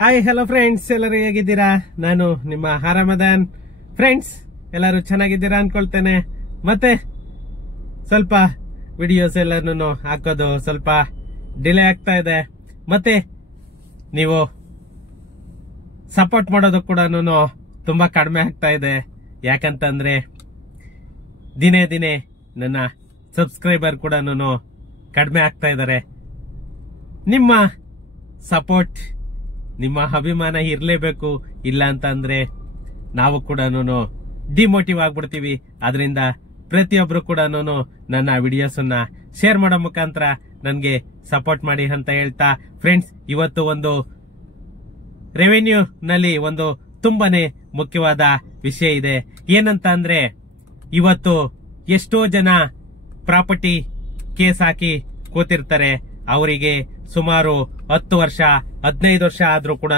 Hi hello friends, ಎಲ್ಲರೂ ಹೇಗಿದ್ದೀರಾ? ನಾನು ನಿಮ್ಮ ಹರಮದಾನ್. ಫ್ರೆಂಡ್ಸ್, ಎಲ್ಲರೂ ಚೆನ್ನಾಗಿದ್ದೀರಾ ಅನ್ಕೊಳ್ತೇನೆ. ಮತ್ತೆ ಸ್ವಲ್ಪ ವಿಡಿಯೋಸ್ ಎಲ್ಲಾನು ಹಾಕೋದು ಸ್ವಲ್ಪ ಡಿಲೇ ಆಗ್ತಾ ಇದೆ. ಮತ್ತೆ ನೀವು ಸಪೋರ್ಟ್ ಮಾಡೋದು ಕೂಡ ತುಂಬಾ ಕಡಿಮೆ ಆಗ್ತಾ ಇದೆ. ಯಾಕಂತಂದ್ರೆ ದಿನೇ ದಿನೇ ನನ್ನ ಸಬ್ಸ್ಕ್ರೈಬರ್ ಕೂಡ ಕಡಿಮೆ ಆಗ್ತಾ ಇದ್ದಾರೆ. ನಿಮ್ಮ ಸಪೋರ್ಟ್, ನಿಮ್ಮ ಅಭಿಮಾನ ಇರಲೇಬೇಕು. ಇಲ್ಲ ಅಂತಂದ್ರೆ ನಾವು ಕೂಡ ಡಿಮೋಟಿವ್ ಆಗ್ಬಿಡ್ತೀವಿ. ಅದರಿಂದ ಪ್ರತಿಯೊಬ್ರು ಕೂಡ ನನ್ನ ವಿಡಿಯೋಸ್ ಅನ್ನ ಶೇರ್ ಮಾಡೋ ಮುಖಾಂತರ ನನ್ಗೆ ಸಪೋರ್ಟ್ ಮಾಡಿ ಅಂತ ಹೇಳ್ತಾ, ಫ್ರೆಂಡ್ಸ್, ಇವತ್ತು ಒಂದು ರೆವೆನ್ಯೂ ನಲ್ಲಿ ಒಂದು ತುಂಬಾನೇ ಮುಖ್ಯವಾದ ವಿಷಯ ಇದೆ. ಏನಂತ ಅಂದ್ರೆ, ಇವತ್ತು ಎಷ್ಟೋ ಜನ ಪ್ರಾಪರ್ಟಿ ಕೇಸ್ ಹಾಕಿ ಕೂತಿರ್ತಾರೆ. ಅವರಿಗೆ ಸುಮಾರು 10 ವರ್ಷ 15 ವರ್ಷ ಆದ್ರೂ ಕೂಡ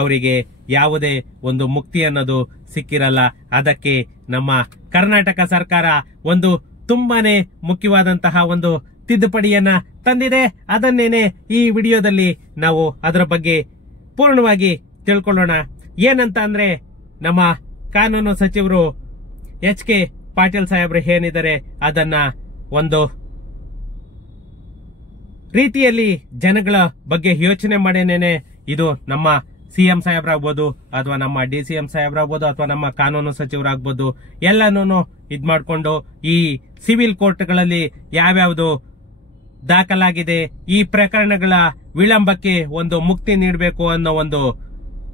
ಅವರಿಗೆ ಯಾವುದೇ ಒಂದು ಮುಕ್ತಿ ಅನ್ನೋದು ಸಿಕ್ಕಿರಲ್ಲ. ಅದಕ್ಕೆ ನಮ್ಮ ಕರ್ನಾಟಕ ಸರ್ಕಾರ ಒಂದು ತುಂಬಾನೇ ಮುಖ್ಯವಾದಂತಹ ಒಂದು ತಿದ್ದುಪಡಿಯನ್ನ ತಂದಿದೆ. ಅದನ್ನೇನೆ ಈ ವಿಡಿಯೋದಲ್ಲಿ ನಾವು ಅದರ ಬಗ್ಗೆ ಪೂರ್ಣವಾಗಿ ತಿಳ್ಕೊಳ್ಳೋಣ. ಏನಂತ ಅಂದ್ರೆ, ನಮ್ಮ ಕಾನೂನು ಸಚಿವರು HK ಪಾಟೀಲ್ ಸಾಹೇಬ್ರು ಏನಿದ್ದಾರೆ ಅದನ್ನ ಒಂದು ರೀತಿಯಲ್ಲಿ ಜನಗಳ ಬಗ್ಗೆ ಯೋಚನೆ ಮಾಡೇನೇನೆ ಇದು ನಮ್ಮ CM ಸಾಹೇಬ್ರಾಗ್ಬೋದು, ಅಥವಾ ನಮ್ಮ DCM ಸಾಹೇಬ್ರಾಗ್ಬೋದು, ಅಥವಾ ನಮ್ಮ ಕಾನೂನು ಸಚಿವರಾಗ್ಬೋದು, ಎಲ್ಲಾನು ಇದ್ ಮಾಡ್ಕೊಂಡು ಈ ಸಿವಿಲ್ ಕೋರ್ಟ್ಗಳಲ್ಲಿ ಯಾವ್ಯಾವ್ದು ದಾಖಲಾಗಿದೆ, ಈ ಪ್ರಕರಣಗಳ ವಿಳಂಬಕ್ಕೆ ಒಂದು ಮುಕ್ತಿ ನೀಡಬೇಕು ಅನ್ನೋ ಒಂದು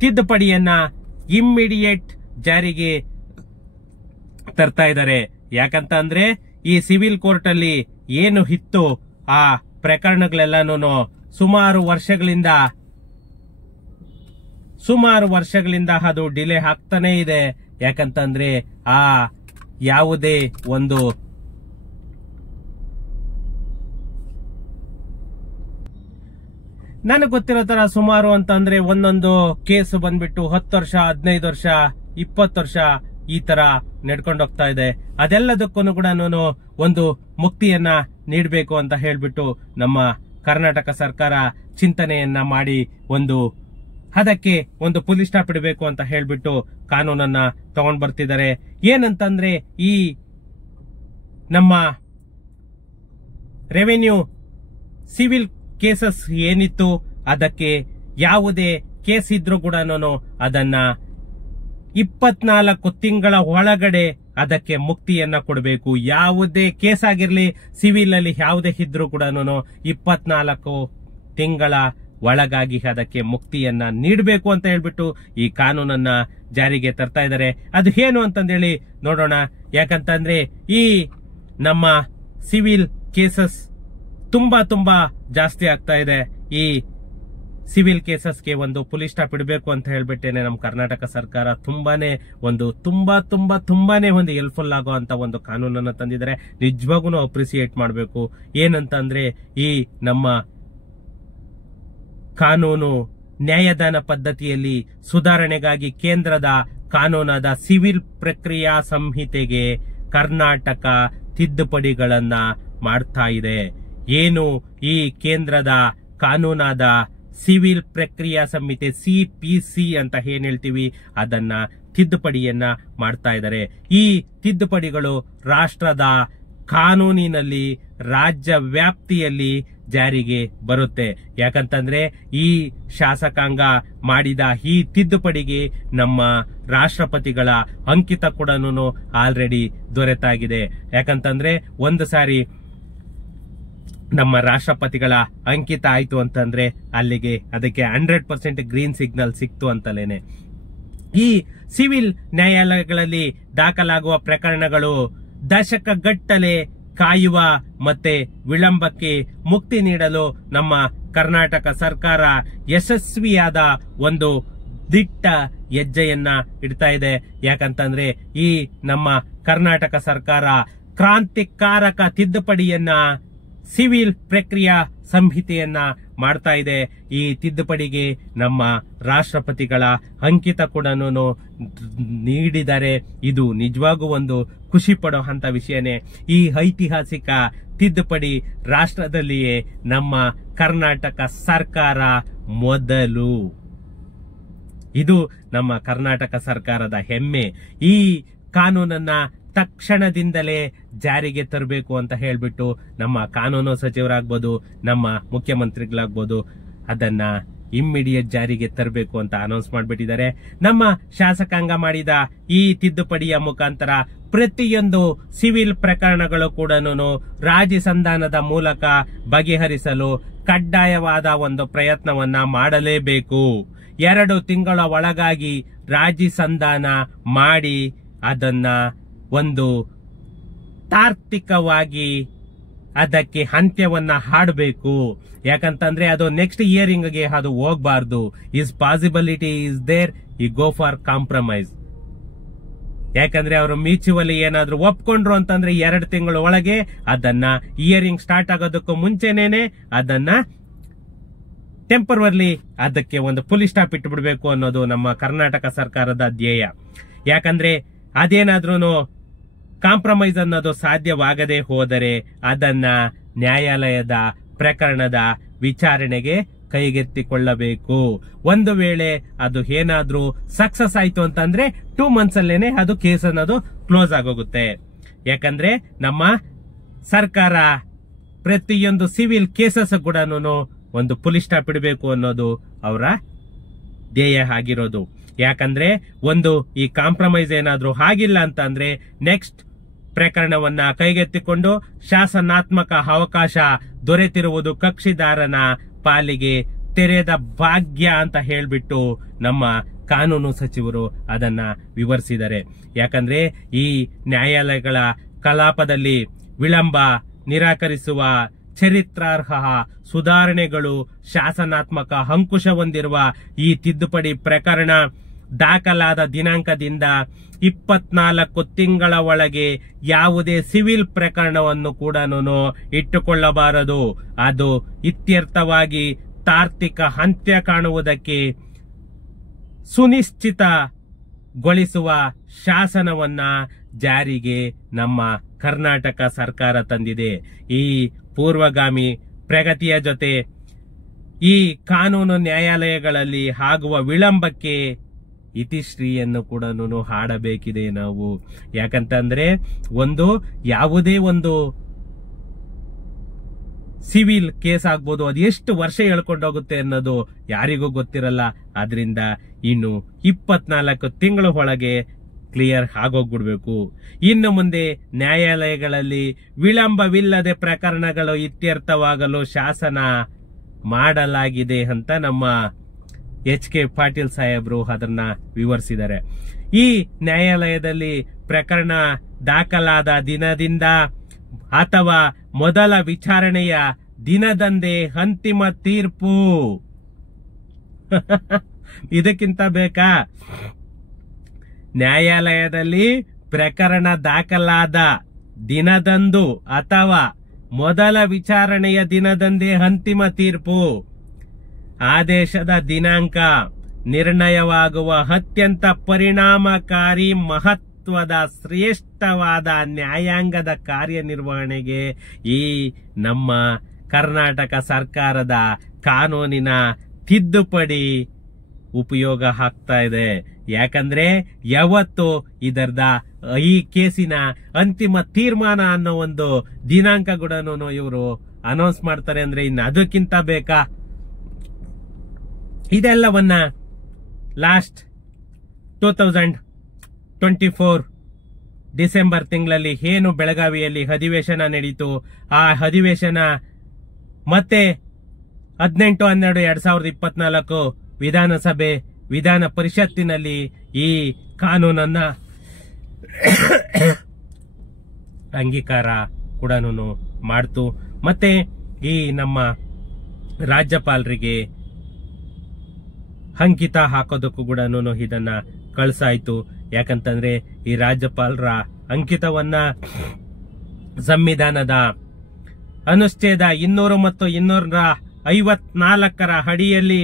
ತಿದ್ದುಪಡಿಯನ್ನ ಇಮ್ಮಿಡಿಯೇಟ್ ಜಾರಿಗೆ ತರ್ತಾ ಇದ್ದಾರೆ. ಯಾಕಂತ ಅಂದ್ರೆ, ಈ ಸಿವಿಲ್ ಕೋರ್ಟ್ ಅಲ್ಲಿ ಏನು ಇತ್ತು ಆ ಪ್ರಕರಣಗಳೆಲ್ಲಾನು ಸುಮಾರು ವರ್ಷಗಳಿಂದ ಅದು ಡಿಲೇ ಆಗ್ತಾನೆ ಇದೆ. ಯಾಕಂತಂದ್ರೆ ಆ ಯಾವುದೇ ಒಂದು ನನಗೆ ಗೊತ್ತಿರೋ ತರ ಸುಮಾರು ಅಂತಂದ್ರೆ ಒಂದೊಂದು ಕೇಸ್ ಬಂದ್ಬಿಟ್ಟು 10 ವರ್ಷ 15 ವರ್ಷ 20 ವರ್ಷ ಈ ತರ ನಡ್ಕೊಂಡು ಹೋಗ್ತಾ ಇದೆ. ಅದೆಲ್ಲದಕ್ಕೂ ಕೂಡ ಒಂದು ಮುಕ್ತಿಯನ್ನ ನೀಡಬೇಕು ಅಂತ ಹೇಳ್ಬಿಟ್ಟು ನಮ್ಮ ಕರ್ನಾಟಕ ಸರ್ಕಾರ ಚಿಂತನೆಯನ್ನ ಮಾಡಿ ಅದಕ್ಕೆ ಒಂದು ಪೊಲೀಸ್ ಸ್ಟಾಪ್ ಇಡಬೇಕು ಅಂತ ಹೇಳ್ಬಿಟ್ಟು ಕಾನೂನನ್ನ ತಗೊಂಡ್ ಬರ್ತಿದ್ದಾರೆ. ಏನಂತಂದ್ರೆ, ಈ ನಮ್ಮ ರೆವೆನ್ಯೂ ಸಿವಿಲ್ ಕೇಸಸ್ ಏನಿತ್ತು ಅದಕ್ಕೆ ಯಾವುದೇ ಕೇಸ್ ಇದ್ರೂ ಕೂಡ ಅದನ್ನ 24 ತಿಂಗಳ ಒಳಗಡೆ ಅದಕ್ಕೆ ಮುಕ್ತಿಯನ್ನ ಕೊಡಬೇಕು. ಯಾವುದೇ ಕೇಸ್ ಆಗಿರ್ಲಿ, ಸಿವಿಲ್ ಅಲ್ಲಿ ಯಾವುದೇ ಇದ್ರೂ ಕೂಡ 24 ತಿಂಗಳ ಒಳಗಾಗಿ ಅದಕ್ಕೆ ಮುಕ್ತಿಯನ್ನ ನೀಡಬೇಕು ಅಂತ ಹೇಳ್ಬಿಟ್ಟು ಈ ಕಾನೂನನ್ನ ಜಾರಿಗೆ ತರ್ತಾ ಇದ್ದಾರೆ. ಅದು ಏನು ಅಂತಂದೇಳಿ ನೋಡೋಣ. ಯಾಕಂತಂದ್ರೆ ಈ ನಮ್ಮ ಸಿವಿಲ್ ಕೇಸಸ್ ತುಂಬಾ ತುಂಬಾ ಆಗ್ತಾ ಇದೆ. ಈ ಸಿವಿಲ್ ಕೇಸಸ್ಗೆ ಒಂದು ಪೊಲೀಸ್ ಸ್ಟಾಪ್ ಇಡಬೇಕು ಅಂತ ಹೇಳ್ಬಿಟ್ಟೇನೆ ನಮ್ಮ ಕರ್ನಾಟಕ ಸರ್ಕಾರ ತುಂಬಾನೇ ಒಂದು ಹೆಲ್ಪ್ಫುಲ್ ಆಗೋ ಅಂತ ಒಂದು ಕಾನೂನನ್ನ ತಂದಿದ್ದಾರೆ. ನಿಜವಾಗೂ ಅಪ್ರಿಸಿಯೇಟ್ ಮಾಡಬೇಕು. ಏನಂತ ಅಂದ್ರೆ, ಈ ನಮ್ಮ ಕಾನೂನು ನ್ಯಾಯದಾನ ಪದ್ಧತಿಯಲ್ಲಿ ಸುಧಾರಣೆಗಾಗಿ ಕೇಂದ್ರದ ಕಾನೂನಾದ ಸಿವಿಲ್ ಪ್ರಕ್ರಿಯಾ ಸಂಹಿತೆಗೆ ಕರ್ನಾಟಕ ತಿದ್ದುಪಡಿಗಳನ್ನ ಮಾಡ್ತಾ ಇದೆ. ಏನು ಈ ಕೇಂದ್ರದ ಕಾನೂನಾದ ಸಿವಿಲ್ ಪ್ರಕ್ರಿಯಾ ಸಂಹಿತೆ CPC ಅಂತ ಏನ್ ಹೇಳ್ತೀವಿ, ಅದನ್ನ ತಿದ್ದುಪಡಿಯನ್ನ ಮಾಡ್ತಾ ಇದ್ದಾರೆ. ಈ ತಿದ್ದುಪಡಿಗಳು ರಾಷ್ಟ್ರದ ಕಾನೂನಿನಲ್ಲಿ ರಾಜ್ಯ ವ್ಯಾಪ್ತಿಯಲ್ಲಿ ಜಾರಿಗೆ ಬರುತ್ತೆ. ಯಾಕಂತಂದ್ರೆ ಈ ಶಾಸಕಾಂಗ ಮಾಡಿದ ಈ ತಿದ್ದುಪಡಿಗೆ ನಮ್ಮ ರಾಷ್ಟ್ರಪತಿಗಳ ಅಂಕಿತ ಕೂಡ ಆಲ್ರೆಡಿ ದೊರೆತಾಗಿದೆ. ಯಾಕಂತಂದ್ರೆ ಒಂದು ಸಾರಿ ನಮ್ಮ ರಾಷ್ಟ್ರಪತಿಗಳ ಅಂಕಿತ ಆಯ್ತು ಅಂತಂದ್ರೆ ಅಲ್ಲಿಗೆ ಅದಕ್ಕೆ 100% ಗ್ರೀನ್ ಸಿಗ್ನಲ್ ಸಿಕ್ತು ಅಂತಲೇನೆ. ಈ ಸಿವಿಲ್ ನ್ಯಾಯಾಲಯಗಳಲ್ಲಿ ದಾಖಲಾಗುವ ಪ್ರಕರಣಗಳು ದಶಕಗಟ್ಟಲೆ ಕಾಯುವ ಮತ್ತೆ ವಿಳಂಬಕ್ಕೆ ಮುಕ್ತಿ ನೀಡಲು ನಮ್ಮ ಕರ್ನಾಟಕ ಸರ್ಕಾರ ಯಶಸ್ವಿಯಾದ ಒಂದು ದಿಟ್ಟ ಹೆಜ್ಜೆಯನ್ನ ಇಡ್ತಾ ಇದೆ. ಯಾಕಂತಂದ್ರೆ ಈ ನಮ್ಮ ಕರ್ನಾಟಕ ಸರ್ಕಾರ ಕ್ರಾಂತಿಕಾರಕ ತಿದ್ದುಪಡಿಯನ್ನ ಸಿವಿಲ್ ಪ್ರಕ್ರಿಯಾ ಸಂಹಿತೆಯನ್ನ ಮಾಡ್ತಾ ಇದೆ. ಈ ತಿದ್ದುಪಡಿಗೆ ನಮ್ಮ ರಾಷ್ಟ್ರಪತಿಗಳ ಅಂಕಿತ ಕೂಡ ನೀಡಿದ್ದಾರೆ. ಇದು ನಿಜವಾಗೂ ಒಂದು ಖುಷಿ ಪಡೋ ಅಂತ ವಿಷಯನೇ. ಈ ಐತಿಹಾಸಿಕ ತಿದ್ದುಪಡಿ ರಾಷ್ಟ್ರದಲ್ಲಿಯೇ ನಮ್ಮ ಕರ್ನಾಟಕ ಸರ್ಕಾರ ಮೊದಲು ಇದು ನಮ್ಮ ಕರ್ನಾಟಕ ಸರ್ಕಾರದ ಹೆಮ್ಮೆ. ಈ ಕಾನೂನನ್ನ ತಕ್ಷಣದಿಂದಲೇ ಜಾರಿಗೆ ತರಬೇಕು ಅಂತ ಹೇಳ್ಬಿಟ್ಟು ನಮ್ಮ ಕಾನೂನು ಸಚಿವರಾಗ್ಬೋದು, ನಮ್ಮ ಮುಖ್ಯಮಂತ್ರಿಗಳಾಗ್ಬೋದು, ಅದನ್ನ ಇಮ್ಮಿಡಿಯೇಟ್ ಜಾರಿಗೆ ತರಬೇಕು ಅಂತ ಅನೌನ್ಸ್ ಮಾಡಿಬಿಟ್ಟಿದ್ದಾರೆ. ನಮ್ಮ ಶಾಸಕಾಂಗ ಮಾಡಿದ ಈ ತಿದ್ದುಪಡಿಯ ಮುಖಾಂತರ ಪ್ರತಿಯೊಂದು ಸಿವಿಲ್ ಪ್ರಕರಣಗಳು ಕೂಡ ರಾಜಿ ಸಂಧಾನದ ಮೂಲಕ ಬಗೆಹರಿಸಲು ಕಡ್ಡಾಯವಾದ ಒಂದು ಪ್ರಯತ್ನವನ್ನ ಮಾಡಲೇಬೇಕು. 2 ತಿಂಗಳ ಒಳಗಾಗಿ ರಾಜಿ ಸಂಧಾನ ಮಾಡಿ ಅದನ್ನ ಒಂದು ತಾರ್ಕಿಕವಾಗಿ ಅದಕ್ಕೆ ಅಂತ್ಯವನ್ನ ಹಾಡಬೇಕು. ಯಾಕಂತಂದ್ರೆ ಅದು ನೆಕ್ಸ್ಟ್ ಇಯರಿಂಗ್ಗೆ ಅದು ಹೋಗ್ಬಾರ್ದು. ಇಸ್ ಪಾಸಿಬಿಲಿಟಿ ಇಸ್ ದೇರ್, ಈ ಗೋ ಫಾರ್ ಕಾಂಪ್ರಮೈಸ್. ಯಾಕಂದ್ರೆ ಅವರು ಮ್ಯೂಚುವಲಿ ಏನಾದ್ರು ಒಪ್ಕೊಂಡ್ರು ಅಂತಂದ್ರೆ 2 ತಿಂಗಳ ಒಳಗೆ ಅದನ್ನ ಇಯರಿಂಗ್ ಸ್ಟಾರ್ಟ್ ಆಗೋದಕ್ಕೂ ಮುಂಚೆನೇನೆ ಅದನ್ನ ಟೆಂಪರರಿ ಅದಕ್ಕೆ ಒಂದು ಫುಲ್ ಸ್ಟಾಪ್ ಇಟ್ಬಿಡ್ಬೇಕು ಅನ್ನೋದು ನಮ್ಮ ಕರ್ನಾಟಕ ಸರ್ಕಾರದ ಧ್ಯೇಯ. ಯಾಕಂದ್ರೆ ಅದೇನಾದ್ರೂ ಕಾಂಪ್ರಮೈಸ್ ಅನ್ನೋದು ಸಾಧ್ಯವಾಗದೆ ಹೋದರೆ ಅದನ್ನ ನ್ಯಾಯಾಲಯದ ಪ್ರಕರಣದ ವಿಚಾರಣೆಗೆ ಕೈಗೆತ್ತಿಕೊಳ್ಳಬೇಕು. ಒಂದು ವೇಳೆ ಅದು ಏನಾದ್ರೂ ಸಕ್ಸಸ್ ಆಯ್ತು ಅಂತಂದ್ರೆ 2 months ಅಲ್ಲೇನೆ ಅದು ಕೇಸ್ ಅನ್ನೋದು ಕ್ಲೋಸ್ ಆಗೋಗುತ್ತೆ. ಯಾಕಂದ್ರೆ ನಮ್ಮ ಸರ್ಕಾರ ಪ್ರತಿಯೊಂದು ಸಿವಿಲ್ ಕೇಸಸ್ ಕೂಡ ಒಂದು ಫುಲ್ ಸ್ಟಾಪ್ ಇಡಬೇಕು ಅನ್ನೋದು ಅವರ ಧ್ಯೇಯ ಆಗಿರೋದು. ಯಾಕಂದ್ರೆ ಒಂದು ಈ ಕಾಂಪ್ರಮೈಸ್ ಏನಾದ್ರೂ ಆಗಿಲ್ಲ ಅಂತಂದ್ರೆ ನೆಕ್ಸ್ಟ್ ಪ್ರಕರಣವನ್ನ ಕೈಗೆತ್ತಿಕೊಂಡು ಶಾಸನಾತ್ಮಕ ಅವಕಾಶ ದೊರೆತಿರುವುದು ಕಕ್ಷಿದಾರನ ಪಾಲಿಗೆ ತೆರೆದ ಭಾಗ್ಯ ಅಂತ ಹೇಳ್ಬಿಟ್ಟು ನಮ್ಮ ಕಾನೂನು ಸಚಿವರು ಅದನ್ನ ವಿವರಿಸಿದ್ದಾರೆ. ಯಾಕಂದ್ರೆ ಈ ನ್ಯಾಯಾಲಯಗಳ ಕಲಾಪದಲ್ಲಿ ವಿಳಂಬ ನಿರಾಕರಿಸುವ ಚರಿತ್ರಾರ್ಹ ಸುಧಾರಣೆಗಳು ಶಾಸನಾತ್ಮಕ ಅಂಕುಶ ಹೊಂದಿರುವ ಈ ತಿದ್ದುಪಡಿ ಪ್ರಕರಣ ದಾಖಲಾದ ದಿನಾಂಕದಿಂದ 24 ತಿಂಗಳ ಒಳಗೆ ಯಾವುದೇ ಸಿವಿಲ್ ಪ್ರಕರಣವನ್ನು ಕೂಡ ಇಟ್ಟುಕೊಳ್ಳಬಾರದು. ಅದು ಇತ್ಯರ್ಥವಾಗಿ ತಾರ್ಕಿಕ ಅಂತ್ಯ ಕಾಣುವುದಕ್ಕೆ ಸುನಿಶ್ಚಿತಗೊಳಿಸುವ ಶಾಸನವನ್ನ ಜಾರಿಗೆ ನಮ್ಮ ಕರ್ನಾಟಕ ಸರ್ಕಾರ ತಂದಿದೆ. ಈ ಪೂರ್ವಗಾಮಿ ಪ್ರಗತಿಯ ಜೊತೆ ಈ ಕಾನೂನು ನ್ಯಾಯಾಲಯಗಳಲ್ಲಿ ಆಗುವ ವಿಳಂಬಕ್ಕೆ ಇತಿಶ್ರೀಯನ್ನು ಕೂಡ ಹಾಡಬೇಕಿದೆ ನಾವು. ಯಾಕಂತಂದ್ರೆ ಯಾವುದೇ ಒಂದು ಸಿವಿಲ್ ಕೇಸ್ ಆಗ್ಬೋದು, ಅದು ಎಷ್ಟು ವರ್ಷ ಹೇಳ್ಕೊಂಡೋಗುತ್ತೆ ಅನ್ನೋದು ಯಾರಿಗೂ ಗೊತ್ತಿರಲ್ಲ. ಆದ್ರಿಂದ ಇನ್ನು 24 ತಿಂಗಳ ಒಳಗೆ ಕ್ಲಿಯರ್ ಆಗೋಗ್ಬಿಡ್ಬೇಕು. ಇನ್ನು ಮುಂದೆ ನ್ಯಾಯಾಲಯಗಳಲ್ಲಿ ವಿಳಂಬವಿಲ್ಲದೆ ಪ್ರಕರಣಗಳು ಇತ್ಯರ್ಥವಾಗಲು ಶಾಸನ ಮಾಡಲಾಗಿದೆ ಅಂತ ನಮ್ಮ HK ಪಾಟೀಲ್ ಸಾಹೇಬ್ರು ಅದನ್ನ ವಿವರಿಸಿದ್ದಾರೆ. ಈ ನ್ಯಾಯಾಲಯದಲ್ಲಿ ಪ್ರಕರಣ ದಾಖಲಾದ ದಿನದಿಂದ ಅಥವಾ ಮೊದಲ ವಿಚಾರಣೆಯ ದಿನದಂದೇ ಅಂತಿಮ ತೀರ್ಪು. ಇದಕ್ಕಿಂತ ಬೇಕಾ? ನ್ಯಾಯಾಲಯದಲ್ಲಿ ಪ್ರಕರಣ ದಾಖಲಾದ ದಿನದಂದು ಅಥವಾ ಮೊದಲ ವಿಚಾರಣೆಯ ದಿನದಂದೇ ಅಂತಿಮ ತೀರ್ಪು. ಆದೇಶದ ದಿನಾಂಕ ನಿರ್ಣಯವಾಗುವ ಅತ್ಯಂತ ಪರಿಣಾಮಕಾರಿ ಮಹತ್ವದ ಶ್ರೇಷ್ಠವಾದ ನ್ಯಾಯಾಂಗದ ಕಾರ್ಯನಿರ್ವಹಣೆಗೆ ಈ ನಮ್ಮ ಕರ್ನಾಟಕ ಸರ್ಕಾರದ ಕಾನೂನಿನ ತಿದ್ದುಪಡಿ ಉಪಯೋಗ ಆಗ್ತಾ ಇದೆ. ಯಾಕಂದ್ರೆ ಯಾವತ್ತು ಇದರದ ಈ ಕೇಸಿನ ಅಂತಿಮ ತೀರ್ಮಾನ ಅನ್ನೋ ಒಂದು ದಿನಾಂಕ ಕೂಡ ಇವರು ಅನೌನ್ಸ್ ಮಾಡ್ತಾರೆ ಅಂದ್ರೆ ಇನ್ನು ಅದಕ್ಕಿಂತ ಬೇಕಾ? ಇದೆಲ್ಲವನ್ನ ಲಾಸ್ಟ್ 2024 ಡಿಸೆಂಬರ್ ತಿಂಗಳಲ್ಲಿ ಏನು ಬೆಳಗಾವಿಯಲ್ಲಿ ಅಧಿವೇಶನ ನಡೀತು, ಆ ಅಧಿವೇಶನ ಮತ್ತೆ 18-12-2024 ವಿಧಾನಸಭೆ ವಿಧಾನ ಪರಿಷತ್ತಿನಲ್ಲಿ ಈ ಕಾನೂನನ್ನ ಅಂಗೀಕಾರ ಕೂಡ ಮಾಡ್ತು. ಮತ್ತೆ ಈ ನಮ್ಮ ರಾಜ್ಯಪಾಲರಿಗೆ ಅಂಕಿತ ಹಾಕೋದಕ್ಕೂ ಕೂಡ ಇದನ್ನ ಕಳ್ಸಾಯ್ತು. ಯಾಕಂತಂದ್ರೆ ಈ ರಾಜ್ಯಪಾಲರ ಅಂಕಿತವನ್ನ ಸಂವಿಧಾನದ ಅನುಚ್ಛೇದ 200 ಮತ್ತು 254 ಅಡಿಯಲ್ಲಿ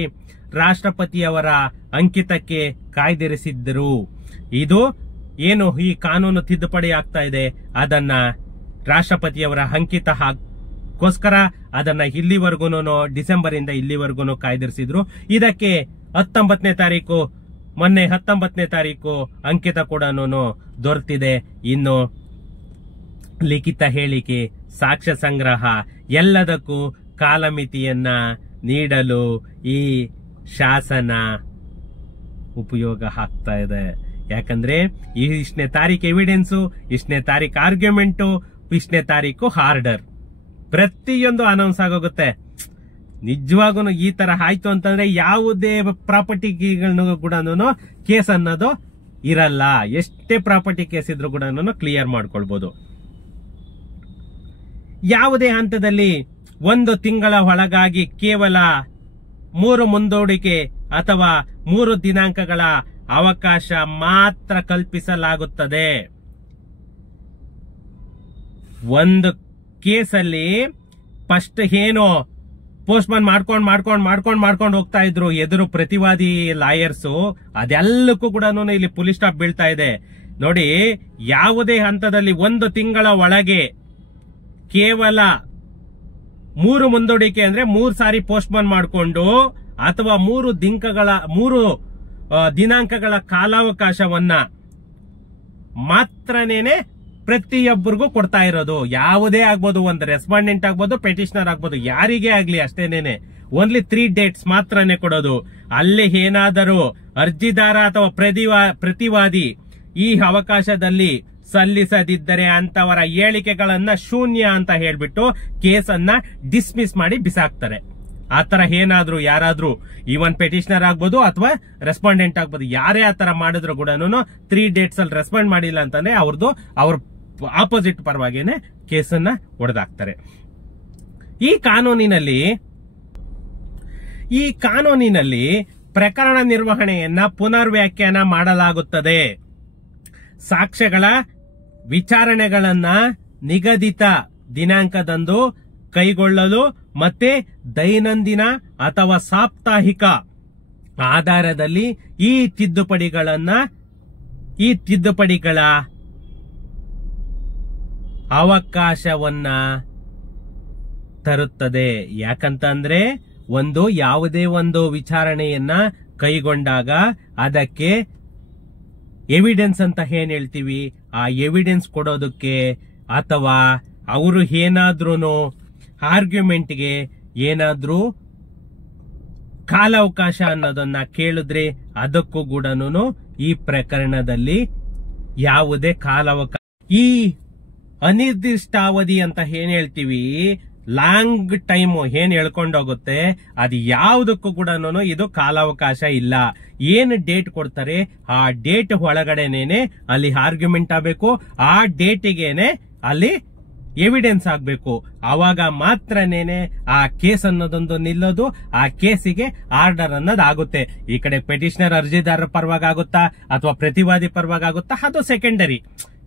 ರಾಷ್ಟ್ರಪತಿಯವರ ಅಂಕಿತಕ್ಕೆ ಕಾಯ್ದಿರಿಸಿದ್ದರು. ಇದು ಏನು ಈ ಕಾನೂನು ತಿದ್ದುಪಡಿ ಆಗ್ತಾ ಇದೆ ಅದನ್ನ ರಾಷ್ಟ್ರಪತಿಯವರ ಅಂಕಿತಕ್ಕೋಸ್ಕರ ಅದನ್ನ ಇಲ್ಲಿವರೆಗೂ ಡಿಸೆಂಬರ್ ಇಂದ ಇಲ್ಲಿವರೆಗೂ ಕಾಯ್ದಿರಿಸಿದ್ರು. ಇದಕ್ಕೆ 19ನೇ ತಾರೀಕು ಮೊನ್ನೆ 19ನೇ ತಾರೀಕು ಅಂಕಿತ ಕೂಡ ದೊರೆತಿದೆ. ಇನ್ನು ಲಿಖಿತ ಹೇಳಿಕೆ, ಸಾಕ್ಷ್ಯ ಸಂಗ್ರಹ ಎಲ್ಲದಕ್ಕೂ ಕಾಲಮಿತಿಯನ್ನ ನೀಡಲು ಈ ಶಾಸನ ಉಪಯೋಗ ಆಗ್ತಾ ಇದೆ. ಯಾಕಂದ್ರೆ ಇಷ್ಟನೇ ತಾರೀಕು ಎವಿಡೆನ್ಸು, ಇಷ್ಟನೇ ತಾರೀಕು ಆರ್ಗ್ಯುಮೆಂಟು, ಇಷ್ಟನೇ ತಾರೀಕು ಆರ್ಡರ್, ಪ್ರತಿಯೊಂದು ಅನೌನ್ಸ್ ಆಗೋಗುತ್ತೆ. ನಿಜವಾಗೂ ಈ ತರ ಆಯ್ತು ಅಂತಂದ್ರೆ ಯಾವುದೇ ಪ್ರಾಪರ್ಟಿಗಳನ್ನು ಕೂಡ ಕೇಸ್ ಅನ್ನೋದು ಇರಲ್ಲ. ಎಷ್ಟೇ ಪ್ರಾಪರ್ಟಿ ಕೇಸ್ ಇದ್ರೂ ಕೂಡ ಕ್ಲಿಯರ್ ಮಾಡ್ಕೊಳ್ಬಹುದು. ಯಾವುದೇ ಹಂತದಲ್ಲಿ 1 ತಿಂಗಳ ಒಳಗಾಗಿ ಕೇವಲ 3 ಮುಂದೂಡಿಕೆ ಅಥವಾ 3 ದಿನಾಂಕಗಳ ಅವಕಾಶ ಮಾತ್ರ ಕಲ್ಪಿಸಲಾಗುತ್ತದೆ. ಒಂದು ಕೇಸಲ್ಲಿ ಫಸ್ಟ್ ಏನೋ ಪೋಸ್ಟ್ಮನ್ ಮಾಡ್ಕೊಂಡು ಹೋಗ್ತಾ ಇದ್ರು ಎದುರು ಪ್ರತಿವಾದಿ ಲಾಯರ್ಸು, ಅದೆಲ್ಲಕ್ಕೂ ಕೂಡ ಇಲ್ಲಿ ಪುಲಿ ಸ್ಟಾಪ್ ಬೀಳ್ತಾ ಇದೆ. ನೋಡಿ, ಯಾವುದೇ ಹಂತದಲ್ಲಿ 1 ತಿಂಗಳ ಒಳಗೆ ಕೇವಲ 3 ಮುಂದೂಡಿಕೆ ಅಂದ್ರೆ 3 ಸಾರಿ ಪೋಸ್ಟ್ಮನ್ ಮಾಡಿಕೊಂಡು ಅಥವಾ 3 ದಿನಾಂಕಗಳ ಕಾಲಾವಕಾಶವನ್ನ ಮಾತ್ರನೇನೆ ಪ್ರತಿಯೊಬ್ಬರಿಗೂ ಕೊಡ್ತಾ ಇರೋದು. ಯಾವುದೇ ಆಗ್ಬೋದು, ಒಂದು ರೆಸ್ಪಾಂಡೆಂಟ್ ಆಗ್ಬೋದು, ಪೆಟಿಷನರ್ ಆಗ್ಬೋದು, ಯಾರಿಗೇ ಆಗ್ಲಿ ಅಷ್ಟೇನೇನೆ ಓನ್ಲಿ 3 ಡೇಟ್ಸ್ ಮಾತ್ರನೇ ಕೊಡೋದು. ಅಲ್ಲಿ ಏನಾದರೂ ಅರ್ಜಿದಾರ ಅಥವಾ ಪ್ರತಿವಾದಿ ಈ ಅವಕಾಶದಲ್ಲಿ ಸಲ್ಲಿಸದಿದ್ದರೆ ಅಂತವರ ಹೇಳಿಕೆಗಳನ್ನ ಶೂನ್ಯ ಅಂತ ಹೇಳ್ಬಿಟ್ಟು ಕೇಸನ್ನ ಡಿಸ್ಮಿಸ್ ಮಾಡಿ ಬಿಸಾಕ್ತಾರೆ. ಆತರ ಏನಾದ್ರೂ ಯಾರಾದ್ರೂ ಈವನ್ ಪೆಟಿಷನರ್ ಆಗ್ಬೋದು ಅಥವಾ ರೆಸ್ಪಾಂಡೆಂಟ್ ಆಗ್ಬೋದು, ಯಾರೇ ಆತರ ಮಾಡಿದ್ರು ಕೂಡ 3 ಡೇಟ್ಸ್ ಅಲ್ಲಿ ರೆಸ್ಪಾಂಡ್ ಮಾಡಿಲ್ಲ ಅಂತಂದ್ರೆ ಅವ್ರ ಆಪೋಸಿಟ್ ಪರವಾಗೇನೆ ಕೇಸನ್ನ ಹೊಡೆದಾಕ್ತಾರೆ. ಈ ಕಾನೂನಿನಲ್ಲಿ ಪ್ರಕರಣ ನಿರ್ವಹಣೆಯನ್ನ ಪುನರ್ವ್ಯಾಖ್ಯಾನ ಮಾಡಲಾಗುತ್ತದೆ. ಸಾಕ್ಷ್ಯಗಳ ವಿಚಾರಣೆಗಳನ್ನ ನಿಗದಿತ ದಿನಾಂಕದಂದು ಕೈಗೊಳ್ಳಲು ಮತ್ತೆ ದೈನಂದಿನ ಅಥವಾ ಸಾಪ್ತಾಹಿಕ ಆಧಾರದಲ್ಲಿ ಈ ತಿದ್ದುಪಡಿಗಳ ಅವಕಾಶವನ್ನ ತರುತ್ತದೆ. ಯಾಕಂತಂದ್ರೆ ಯಾವುದೇ ಒಂದು ವಿಚಾರಣೆಯನ್ನ ಕೈಗೊಂಡಾಗ ಅದಕ್ಕೆ ಎವಿಡೆನ್ಸ್ ಅಂತ ಏನ್ ಹೇಳ್ತೀವಿ, ಆ ಎವಿಡೆನ್ಸ್ ಕೊಡೋದಕ್ಕೆ ಅಥವಾ ಅವರು ಏನಾದ್ರೂ ಆರ್ಗ್ಯುಮೆಂಟ್ಗೆ ಏನಾದ್ರೂ ಕಾಲಾವಕಾಶ ಅನ್ನೋದನ್ನ ಕೇಳಿದ್ರೆ ಅದಕ್ಕೂ ಕೂಡ ಈ ಪ್ರಕರಣದಲ್ಲಿ ಯಾವುದೇ ಕಾಲಾವಕಾಶ, ಈ ಅನಿರ್ದಿಷ್ಟಾವಧಿ ಅಂತ ಏನ್ ಹೇಳ್ತೀವಿ, ಲಾಂಗ್ ಟೈಮ್ ಏನ್ ಹೇಳ್ಕೊಂಡೋಗುತ್ತೆ, ಅದು ಯಾವುದಕ್ಕೂ ಕೂಡ ಇದು ಕಾಲಾವಕಾಶ ಇಲ್ಲ. ಏನು ಡೇಟ್ ಕೊಡ್ತಾರೆ ಆ ಡೇಟ್ ಒಳಗಡೆನೇನೆ ಅಲ್ಲಿ ಆರ್ಗ್ಯುಮೆಂಟ್ ಆಗಬೇಕು, ಆ ಡೇಟಿಗೆನೆ ಅಲ್ಲಿ ಎವಿಡೆನ್ಸ್ ಆಗ್ಬೇಕು. ಆವಾಗ ಮಾತ್ರನೇನೆ ಆ ಕೇಸ್ ಅನ್ನೋದೊಂದು ನಿಲ್ಲೋದು, ಆ ಕೇಸಿಗೆ ಆರ್ಡರ್ ಅನ್ನೋದು ಆಗುತ್ತೆ. ಈ ಕಡೆ ಪೆಟಿಷನರ್ ಅರ್ಜಿದಾರರ ಪರವಾಗಿ ಆಗುತ್ತಾ ಅಥವಾ ಪ್ರತಿವಾದಿ ಪರವಾಗಿ ಆಗುತ್ತಾ ಅದು ಸೆಕೆಂಡರಿ.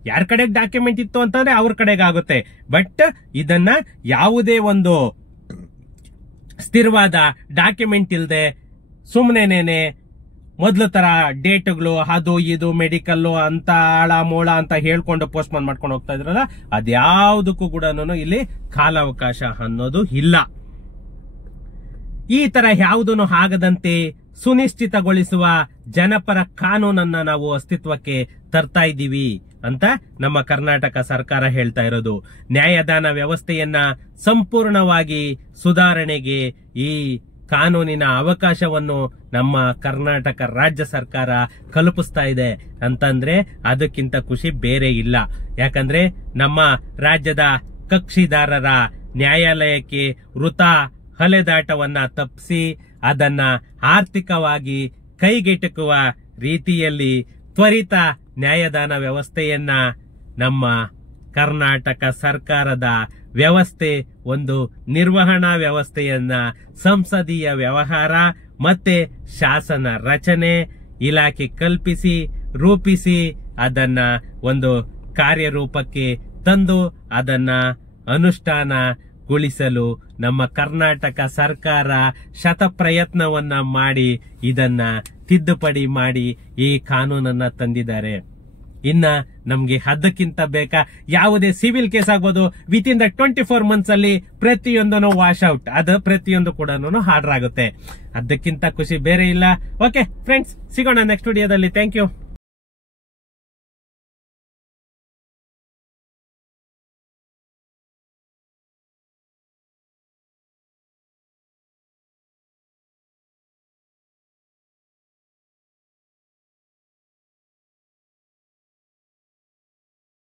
ಯಾರ ಕಡೆಗೆ ಡಾಕ್ಯುಮೆಂಟ್ ಇತ್ತು ಅಂತಂದ್ರೆ ಅವ್ರ ಕಡೆಗೆ ಆಗುತ್ತೆ. ಬಟ್ ಇದನ್ನ ಯಾವುದೇ ಒಂದು ಸ್ಥಿರವಾದ ಡಾಕ್ಯುಮೆಂಟ್ ಇಲ್ಲದೆ ಸುಮ್ಮನೆನೇನೆ ಮೊದಲು ತರ ಡೇಟ್ಗಳು ಅದು ಇದು ಮೆಡಿಕಲ್ ಅಂತ ಆಳ ಮೋಳ ಅಂತ ಹೇಳ್ಕೊಂಡು ಪೋಸ್ಟ್ಮನ್ ಮಾಡ್ಕೊಂಡು ಹೋಗ್ತಾ ಇದ್ರಲ್ಲ, ಅದ್ಯಾವುದಕ್ಕೂ ಕೂಡ ಇಲ್ಲಿ ಕಾಲಾವಕಾಶ ಅನ್ನೋದು ಇಲ್ಲ. ಈ ತರ ಯಾವುದನ್ನು ಆಗದಂತೆ ಸುನಿಶ್ಚಿತಗೊಳಿಸುವ ಜನಪರ ಕಾನೂನನ್ನ ನಾವು ಅಸ್ತಿತ್ವಕ್ಕೆ ತರ್ತಾ ಇದ್ದೀವಿ ಅಂತ ನಮ್ಮ ಕರ್ನಾಟಕ ಸರ್ಕಾರ ಹೇಳ್ತಾ ಇರೋದು. ನ್ಯಾಯದಾನ ವ್ಯವಸ್ಥೆಯನ್ನ ಸಂಪೂರ್ಣವಾಗಿ ಸುಧಾರಣೆಗೆ ಈ ಕಾನೂನಿನ ಅವಕಾಶವನ್ನು ನಮ್ಮ ಕರ್ನಾಟಕ ರಾಜ್ಯ ಸರ್ಕಾರ ಕಲ್ಪಿಸ್ತಾ ಇದೆ ಅಂತಂದ್ರೆ ಅದಕ್ಕಿಂತ ಖುಷಿ ಬೇರೆ ಇಲ್ಲ. ಯಾಕಂದ್ರೆ ನಮ್ಮ ರಾಜ್ಯದ ಕಕ್ಷಿದಾರರ ನ್ಯಾಯಾಲಯಕ್ಕೆ ವೃಥ ಅಲೆದಾಟವನ್ನ ತಪ್ಪಿಸಿ ಅದನ್ನ ಆರ್ಥಿಕವಾಗಿ ಕೈಗೆಟುಕುವ ರೀತಿಯಲ್ಲಿ ತ್ವರಿತ ನ್ಯಾಯದಾನ ವ್ಯವಸ್ಥೆಯನ್ನ ನಮ್ಮ ಕರ್ನಾಟಕ ಸರ್ಕಾರದ ವ್ಯವಸ್ಥೆ ಒಂದು ನಿರ್ವಹಣಾ ವ್ಯವಸ್ಥೆಯನ್ನ ಸಂಸದೀಯ ವ್ಯವಹಾರ ಮತ್ತೆ ಶಾಸನ ರಚನೆ ಇಲಾಖೆ ಕಲ್ಪಿಸಿ ರೂಪಿಸಿ ಅದನ್ನ ಒಂದು ಕಾರ್ಯರೂಪಕ್ಕೆ ತಂದು ಅದನ್ನ ಅನುಷ್ಠಾನಗೊಳಿಸಲು ನಮ್ಮ ಕರ್ನಾಟಕ ಸರ್ಕಾರ ಶತಪ್ರಯತ್ನವನ್ನ ಮಾಡಿ ಇದನ್ನ ತಿದ್ದುಪಡಿ ಮಾಡಿ ಈ ಕಾನೂನನ್ನ ತಂದಿದ್ದಾರೆ. ಇನ್ನ ನಮ್ಗೆ ಅದಕ್ಕಿಂತ ಬೇಕಾ, ಯಾವುದೇ ಸಿವಿಲ್ ಕೇಸ್ ಆಗ್ಬೋದು, ವಿತ್ ಇನ್ ದ 24 months ಅಲ್ಲಿ ಪ್ರತಿಯೊಂದನ್ನು ವಾಶ್ ಔಟ್, ಅದು ಪ್ರತಿಯೊಂದು ಕೂಡ ಆರ್ಡರ್ ಆಗುತ್ತೆ. ಅದಕ್ಕಿಂತ ಖುಷಿ ಬೇರೆ ಇಲ್ಲ. ಓಕೆ ಫ್ರೆಂಡ್ಸ್, ಸಿಗೋಣ ನೆಕ್ಸ್ಟ್ ವಿಡಿಯೋದಲ್ಲಿ. Thank you.